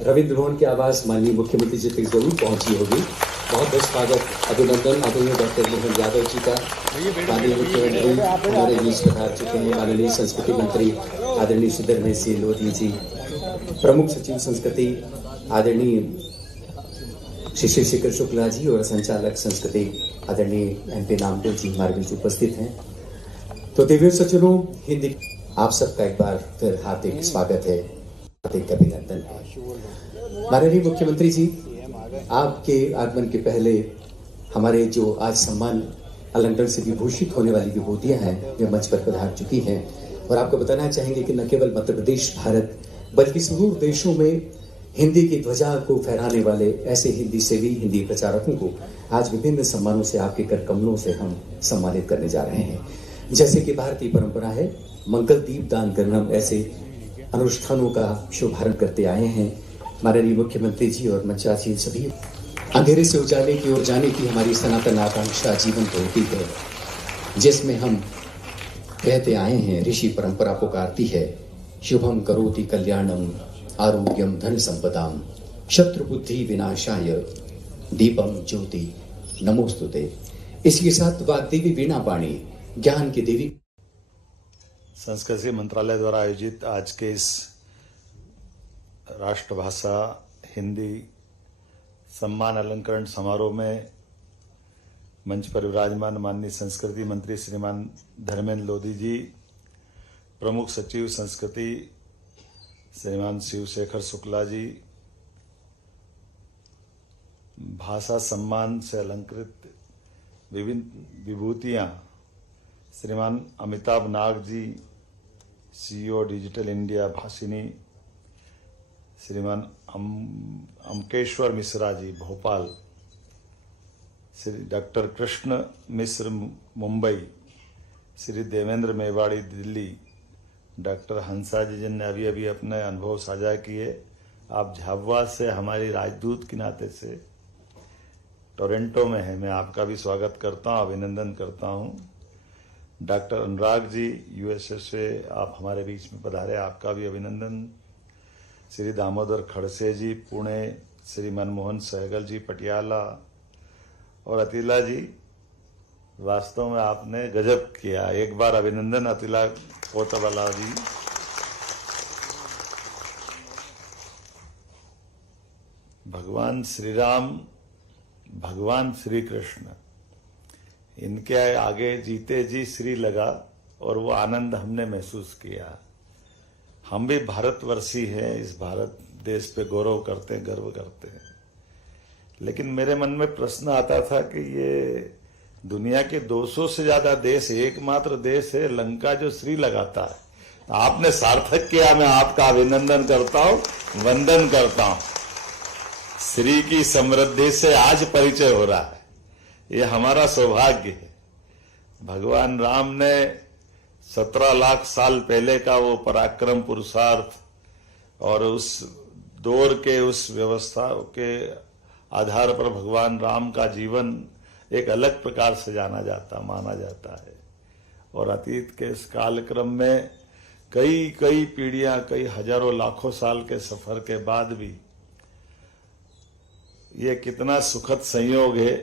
रविंद्र भवन के आवास माननीय मुख्यमंत्री जी तक जरूर पहुंची होगी। बहुत बहुत स्वागत, अभिनंदन आदरणीय डॉक्टर मोहन यादव जी का। माननीय मुख्यमंत्री हमारे बीच पधार चुके हैं। माननीय संस्कृति मंत्री आदरणीय सुधीर सिंह लोधी जी, प्रमुख सचिव संस्कृति आदरणीय शिशिर शेखर शुक्ला जी और संचालक संस्कृति आदरणीय MP नामदेव जी हमारे बीच उपस्थित हैं। तो दिव्य सज्जनों, हिंदी आप सबका एक बार फिर हार्दिक स्वागत है, हार्दिक अभिनंदन है। माननीय मुख्यमंत्री जी, आपके आगमन के पहले हमारे जो आज सम्मान अलंकरण से विभूषित होने वाली विभूतियां हैं वे मंच पर पधार चुकी हैं। और आपको बताना चाहेंगे कि न केवल मध्य प्रदेश भारत बल्कि सुदूर देशों में हिंदी की ध्वजा को फहराने वाले ऐसे हिंदी सेवी, हिंदी प्रचारकों को आज विभिन्न सम्मानों से आपके कर कमलों से हम सम्मानित करने जा रहे हैं। जैसे कि भारतीय परंपरा है, मंगल दीप दान करना, ऐसे अनुष्ठानों का शुभारंभ करते आए हैं माननीय मुख्यमंत्री जी और मंचासीन सभी। अंधेरे से उजाले की ओर जाने की हमारी सनातन आकांक्षा जीवन होती है, जिसमें हम कहते आए हैं, ऋषि परंपरा पुकारती है, शुभम करोति कल्याणम आरोग्यम धन संपदाम शत्रु बुद्धि विनाशाय दीपम ज्योति नमोस्तुते। इसके साथ वाग्देवी वीणा पाणी ज्ञान की देवी। संस्कृति मंत्रालय द्वारा आयोजित आज के इस राष्ट्रभाषा हिंदी सम्मान अलंकरण समारोह में मंच पर विराजमान माननीय संस्कृति मंत्री श्रीमान धर्मेंद्र लोधी जी, प्रमुख सचिव संस्कृति श्रीमान शिव शेखर शुक्ला जी, भाषा सम्मान से अलंकृत विभिन्न विभूतियां श्रीमान अमिताभ नाग जी, CEO डिजिटल इंडिया भाषिनी, श्रीमान अमकेश्वर मिश्रा जी भोपाल, श्री डॉक्टर कृष्ण मिश्र मुंबई, श्री देवेंद्र मेवाड़ी दिल्ली, डॉक्टर हंसा जी जिनने अभी अभी अपने अनुभव साझा किए। आप झाबुआ से हमारी राजदूत के नाते से टोरंटो में है, मैं आपका भी स्वागत करता हूं, अभिनंदन करता हूं। डॉक्टर अनुराग जी USA से आप हमारे बीच में पधारे, आपका भी अभिनंदन। श्री दामोदर खड़से जी पुणे, श्री मनमोहन सहगल जी पटियाला, और अतिला जी, वास्तव में आपने गजब किया, एक बार अभिनंदन अतिला कोतवाला जी। भगवान श्री राम, भगवान श्री कृष्ण, इनके आगे जीते जी श्री लगा और वो आनंद हमने महसूस किया। हम भी भारतवर्षी हैं, इस भारत देश पे गौरव करते हैं, गर्व करते हैं। लेकिन मेरे मन में प्रश्न आता था कि ये दुनिया के 200 से ज्यादा देश, एकमात्र देश है लंका जो श्री लगाता है। आपने सार्थक किया, मैं आपका अभिनंदन करता हूं, वंदन करता हूं। श्री की समृद्धि से आज परिचय हो रहा है, ये हमारा सौभाग्य है। भगवान राम ने 17 लाख साल पहले का वो पराक्रम, पुरुषार्थ और उस दौर के उस व्यवस्था के आधार पर भगवान राम का जीवन एक अलग प्रकार से जाना जाता, माना जाता है। और अतीत के इस कालक्रम में कई पीढ़ियां, कई हजारों लाखों साल के सफर के बाद भी ये कितना सुखद संयोग है,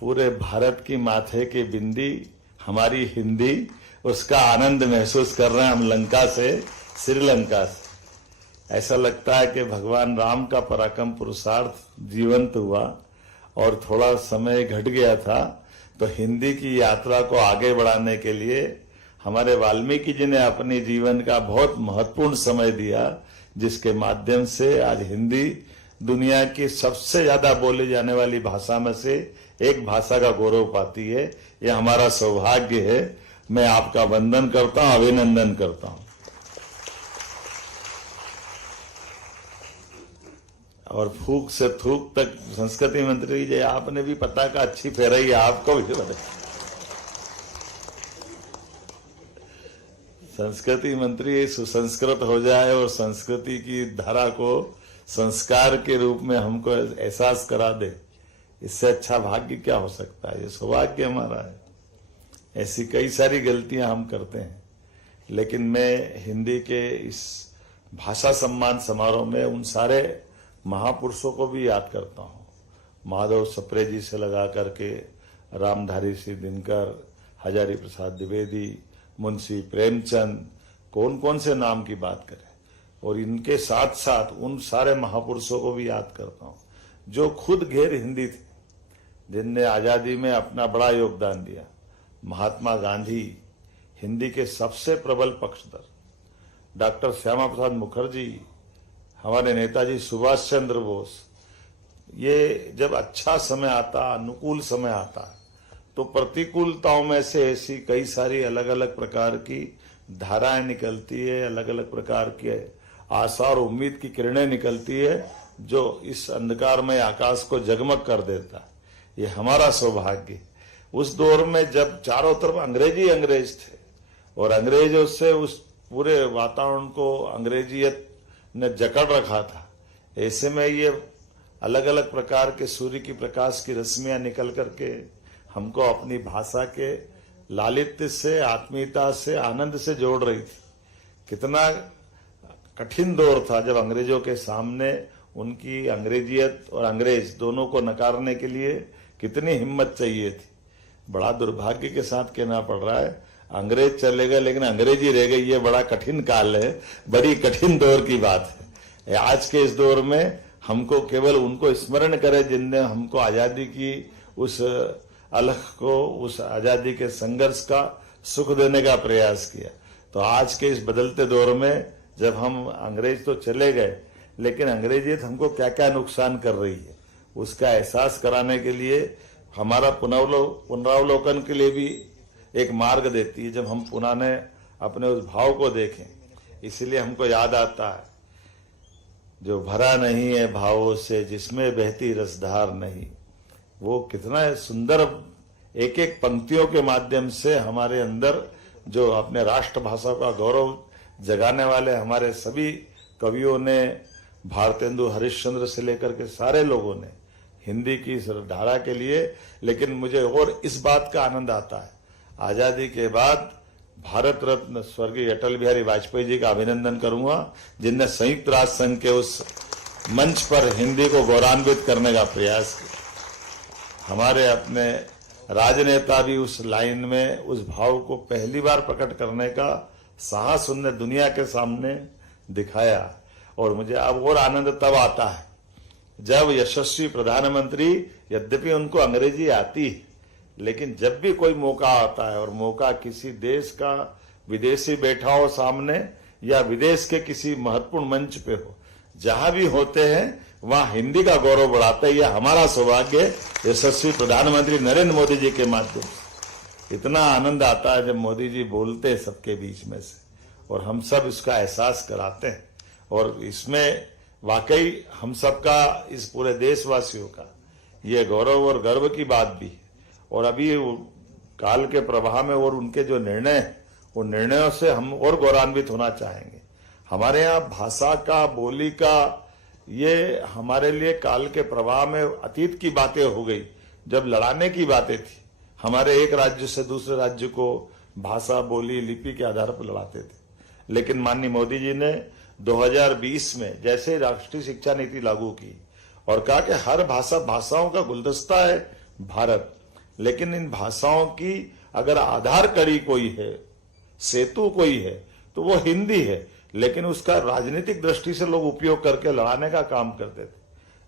पूरे भारत की माथे की बिंदी हमारी हिंदी, उसका आनंद महसूस कर रहे हैं हम लंका से, श्रीलंका से। ऐसा लगता है कि भगवान राम का पराक्रम पुरुषार्थ जीवंत हुआ और थोड़ा समय घट गया था, तो हिंदी की यात्रा को आगे बढ़ाने के लिए हमारे वाल्मीकि जी ने अपने जीवन का बहुत महत्वपूर्ण समय दिया, जिसके माध्यम से आज हिंदी दुनिया की सबसे ज्यादा बोली जाने वाली भाषा में से एक भाषा का गौरव पाती है। ये हमारा सौभाग्य है, मैं आपका वंदन करता हूं, अभिनंदन करता हूं। और फूक से थूक तक संस्कृति मंत्री जी आपने भी पताका अच्छी फहराई, आपको भी बताया। संस्कृति मंत्री सुसंस्कृत हो जाए और संस्कृति की धारा को संस्कार के रूप में हमको एहसास करा दे, इससे अच्छा भाग्य क्या हो सकता है। ये सौभाग्य हमारा है। ऐसी कई सारी गलतियां हम करते हैं, लेकिन मैं हिंदी के इस भाषा सम्मान समारोह में उन सारे महापुरुषों को भी याद करता हूँ। माधव सप्रे जी से लगा करके रामधारी सिंह दिनकर, हजारी प्रसाद द्विवेदी, मुंशी प्रेमचंद, कौन कौन से नाम की बात करें। और इनके साथ साथ उन सारे महापुरुषों को भी याद करता हूँ जो खुद गैर हिंदी थे, जिनने आजादी में अपना बड़ा योगदान दिया। महात्मा गांधी हिंदी के सबसे प्रबल पक्षधर, डॉक्टर श्यामा प्रसाद मुखर्जी, हमारे नेताजी सुभाष चंद्र बोस। ये जब अच्छा समय आता, अनुकूल समय आता, तो प्रतिकूलताओं में से ऐसी कई सारी अलग अलग प्रकार की धाराएं निकलती है, अलग अलग प्रकार के आशा और उम्मीद की किरणें निकलती है, जो इस अंधकारमय आकाश को जगमग कर देता है। ये हमारा सौभाग्य। उस दौर में जब चारों तरफ अंग्रेज थे और अंग्रेजों से उस पूरे वातावरण को अंग्रेजियत ने जकड़ रखा था, ऐसे में ये अलग अलग प्रकार के सूर्य की प्रकाश की रश्मियां निकल करके हमको अपनी भाषा के लालित्य से, आत्मीयता से, आनंद से जोड़ रही थी। कितना कठिन दौर था जब अंग्रेजों के सामने उनकी अंग्रेजियत और अंग्रेज दोनों को नकारने के लिए कितनी हिम्मत चाहिए थी। बड़ा दुर्भाग्य के साथ कहना पड़ रहा है, अंग्रेज चले गए लेकिन अंग्रेजी रह गई। ये बड़ा कठिन काल है, बड़ी कठिन दौर की बात है। आज के इस दौर में हमको केवल उनको स्मरण करें जिनने हमको आजादी की उस अलख को, उस आजादी के संघर्ष का सुख देने का प्रयास किया। तो आज के इस बदलते दौर में जब हम अंग्रेज तो चले गए, लेकिन अंग्रेजियत हमको क्या क्या नुकसान कर रही है, उसका एहसास कराने के लिए हमारा पुनरावलोकन के लिए भी एक मार्ग देती है। जब हम पुराने अपने उस भाव को देखें, इसलिए हमको याद आता है, जो भरा नहीं है भावों से, जिसमें बहती रसधार नहीं। वो कितना सुंदर एक एक पंक्तियों के माध्यम से हमारे अंदर जो अपने राष्ट्रभाषा का गौरव जगाने वाले हमारे सभी कवियों ने, भारतेंदु हरिश्चंद्र से लेकर के सारे लोगों ने हिंदी की धारा के लिए। लेकिन मुझे और इस बात का आनंद आता है, आजादी के बाद भारत रत्न स्वर्गीय अटल बिहारी वाजपेयी जी का अभिनंदन करूंगा, जिनने संयुक्त राष्ट्र संघ के उस मंच पर हिंदी को गौरवान्वित करने का प्रयास किया। हमारे अपने राजनेता भी उस लाइन में उस भाव को पहली बार प्रकट करने का साहस उनने दुनिया के सामने दिखाया। और मुझे अब और आनंद तब आता है जब यशस्वी प्रधानमंत्री, यद्यपि उनको अंग्रेजी आती है, लेकिन जब भी कोई मौका आता है, और मौका किसी देश का विदेशी बैठा हो सामने या विदेश के किसी महत्वपूर्ण मंच पे हो, जहां भी होते हैं वहां हिंदी का गौरव बढ़ाते हैं। यह हमारा सौभाग्य यशस्वी प्रधानमंत्री नरेंद्र मोदी जी के माध्यम से। इतना आनंद आता है जब मोदी जी बोलते हैं सबके बीच में से, और हम सब इसका एहसास कराते हैं। और इसमें वाकई हम सबका, इस पूरे देशवासियों का ये गौरव और गर्व की बात भी है। और अभी काल के प्रवाह में और उनके जो निर्णय हैं, उन निर्णयों से हम और गौरवान्वित होना चाहेंगे। हमारे यहाँ भाषा का, बोली का, ये हमारे लिए काल के प्रवाह में अतीत की बातें हो गई, जब लड़ाने की बातें थी। हमारे एक राज्य से दूसरे राज्य को भाषा, बोली, लिपि के आधार पर लड़ाते थे। लेकिन माननीय मोदी जी ने 2020 में जैसे राष्ट्रीय शिक्षा नीति लागू की और कहा कि हर भाषा, भाषाओं का गुलदस्ता है भारत, लेकिन इन भाषाओं की अगर आधार कड़ी कोई है, सेतु कोई है, तो वो हिंदी है। लेकिन उसका राजनीतिक दृष्टि से लोग उपयोग करके लड़ाने का काम करते थे।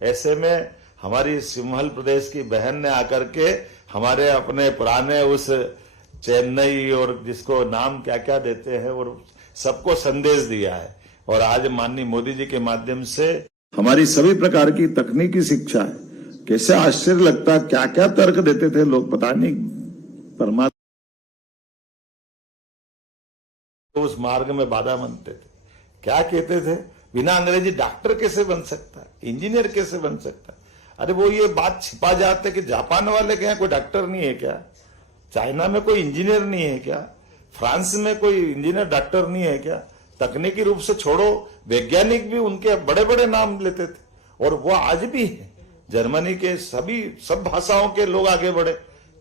ऐसे में हमारी सिंहल प्रदेश की बहन ने आकर के हमारे अपने पुराने उस चेन्नई, और जिसको नाम क्या क्या देते हैं, और सबको संदेश दिया है। और आज माननीय मोदी जी के माध्यम से हमारी सभी प्रकार की तकनीकी शिक्षा है। कैसे आश्चर्य लगता, क्या क्या तर्क देते थे लोग, पता नहीं परमात्मा उस मार्ग में बाधा बनते थे। क्या कहते थे, बिना अंग्रेजी डॉक्टर कैसे बन सकता है, इंजीनियर कैसे बन सकता है। अरे वो ये बात छिपा जाते कि जापान वाले के यहाँ कोई डॉक्टर नहीं है क्या, चाइना में कोई इंजीनियर नहीं है क्या, फ्रांस में कोई इंजीनियर डॉक्टर नहीं है क्या। तकनीकी रूप से छोड़ो, वैज्ञानिक भी उनके बड़े बड़े नाम लेते थे, और वो आज भी है। जर्मनी के सब भाषाओं के लोग आगे बढ़े।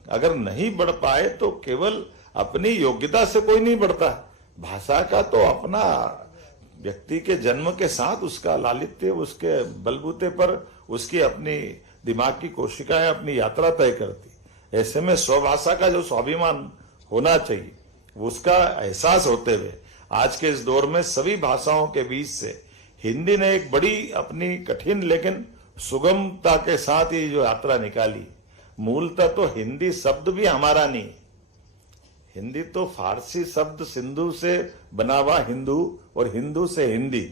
अगर नहीं बढ़ पाए तो केवल अपनी योग्यता से कोई नहीं बढ़ता। भाषा का तो अपना व्यक्ति के जन्म के साथ उसका लालित्य, उसके बलबूते पर उसकी अपनी दिमाग की कोशिकाएं अपनी यात्रा तय करती। ऐसे में स्वभाषा का जो स्वाभिमान होना चाहिए, उसका एहसास होते हुए आज के इस दौर में सभी भाषाओं के बीच से हिंदी ने एक बड़ी अपनी कठिन लेकिन सुगमता के साथ ये जो यात्रा निकाली। मूलतः तो हिंदी शब्द भी हमारा नहीं, हिंदी तो फारसी शब्द सिंधु से बना हुआ हिंदू और हिंदू से हिंदी।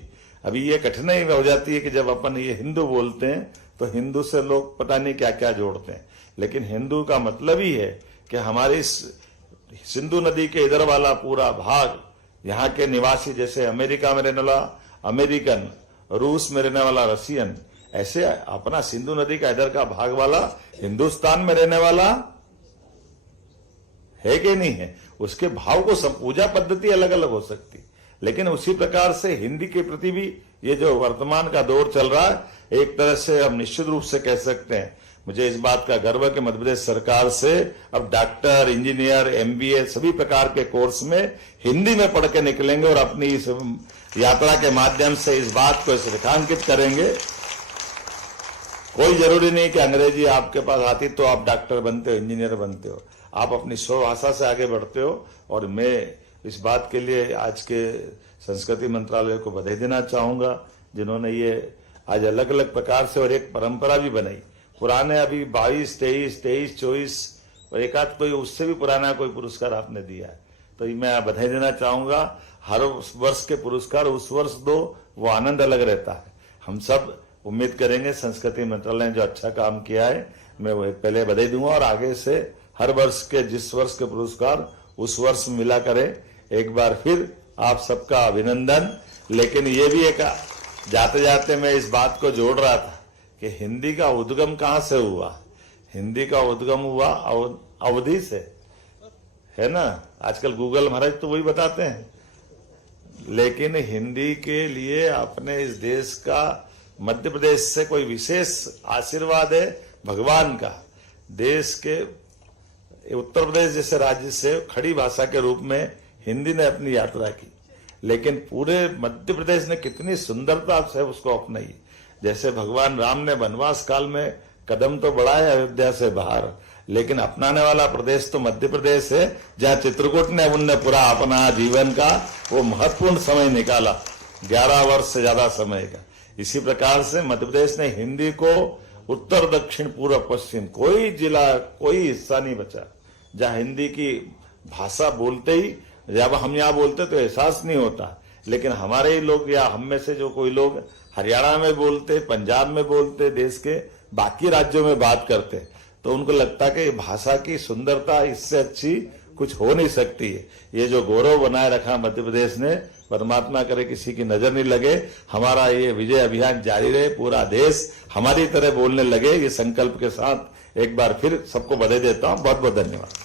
अभी ये कठिनाई हो जाती है कि जब अपन ये हिंदू बोलते हैं तो हिंदू से लोग पता नहीं क्या क्या जोड़ते हैं, लेकिन हिंदू का मतलब ही है कि हमारी सिंधु नदी के इधर वाला पूरा भाग, यहाँ के निवासी, जैसे अमेरिका में रहने वाला अमेरिकन, रूस में रहने वाला रशियन, ऐसे अपना सिंधु नदी का इधर का भाग वाला हिंदुस्तान में रहने वाला है कि नहीं है। उसके भाव को सब पूजा पद्धति अलग अलग हो सकती, लेकिन उसी प्रकार से हिंदी के प्रति भी ये जो वर्तमान का दौर चल रहा है, एक तरह से हम निश्चित रूप से कह सकते हैं, मुझे इस बात का गर्व है कि मध्य प्रदेश सरकार से अब डॉक्टर, इंजीनियर, MBA सभी प्रकार के कोर्स में हिंदी में पढ़ के निकलेंगे और अपनी इस यात्रा के माध्यम से इस बात को रेखांकित करेंगे। कोई जरूरी नहीं कि अंग्रेजी आपके पास आती तो आप डॉक्टर बनते हो, इंजीनियर बनते हो, आप अपनी स्वभाषा से आगे बढ़ते हो। और मैं इस बात के लिए आज के संस्कृति मंत्रालय को बधाई देना चाहूंगा, जिन्होंने ये आज अलग अलग प्रकार से और एक परंपरा भी बनाई। पुराने अभी 22, 23, 24 और एक आध कोई उससे भी पुराना कोई पुरस्कार आपने दिया है, तो मैं बधाई देना चाहूंगा। हर वर्ष के पुरस्कार उस वर्ष दो, वो आनंद अलग रहता है। हम सब उम्मीद करेंगे संस्कृति मंत्रालय ने जो अच्छा काम किया है, मैं वो पहले बधाई दूंगा और आगे से हर वर्ष के जिस वर्ष के पुरस्कार उस वर्ष में मिला करें। एक बार फिर आप सबका अभिनंदन। लेकिन ये भी एक जाते जाते मैं इस बात को जोड़ रहा था कि हिंदी का उद्गम कहाँ से हुआ। हिंदी का उद्गम हुआ अवधि से, है ना। आजकल गूगल महाराज तो वही बताते हैं, लेकिन हिंदी के लिए अपने इस देश का, मध्य प्रदेश से कोई विशेष आशीर्वाद है भगवान का। देश के उत्तर प्रदेश जैसे राज्य से खड़ी भाषा के रूप में हिंदी ने अपनी यात्रा की, लेकिन पूरे मध्य प्रदेश ने कितनी सुंदरता से उसको अपनाई। जैसे भगवान राम ने वनवास काल में कदम तो बढ़ाया अयोध्या से बाहर, लेकिन अपनाने वाला प्रदेश तो मध्य प्रदेश है, जहाँ चित्रकूट ने उनने पूरा अपना जीवन का वो महत्वपूर्ण समय निकाला, 11 वर्ष से ज्यादा समय का। इसी प्रकार से मध्य प्रदेश ने हिंदी को उत्तर, दक्षिण, पूर्व, पश्चिम कोई जिला, कोई हिस्सा नहीं बचा जहाँ हिंदी की भाषा बोलते ही, जब हम यहाँ बोलते तो एहसास नहीं होता, लेकिन हमारे ही लोग या हम में से जो कोई लोग हरियाणा में बोलते, पंजाब में बोलते, देश के बाकी राज्यों में बात करते, तो उनको लगता कि भाषा की सुंदरता इससे अच्छी कुछ हो नहीं सकती है। ये जो गौरव बनाए रखा मध्य प्रदेश ने, परमात्मा करे किसी की नजर नहीं लगे, हमारा ये विजय अभियान जारी रहे, पूरा देश हमारी तरह बोलने लगे। ये संकल्प के साथ एक बार फिर सबको बधाई देता हूँ। बहुत बहुत धन्यवाद।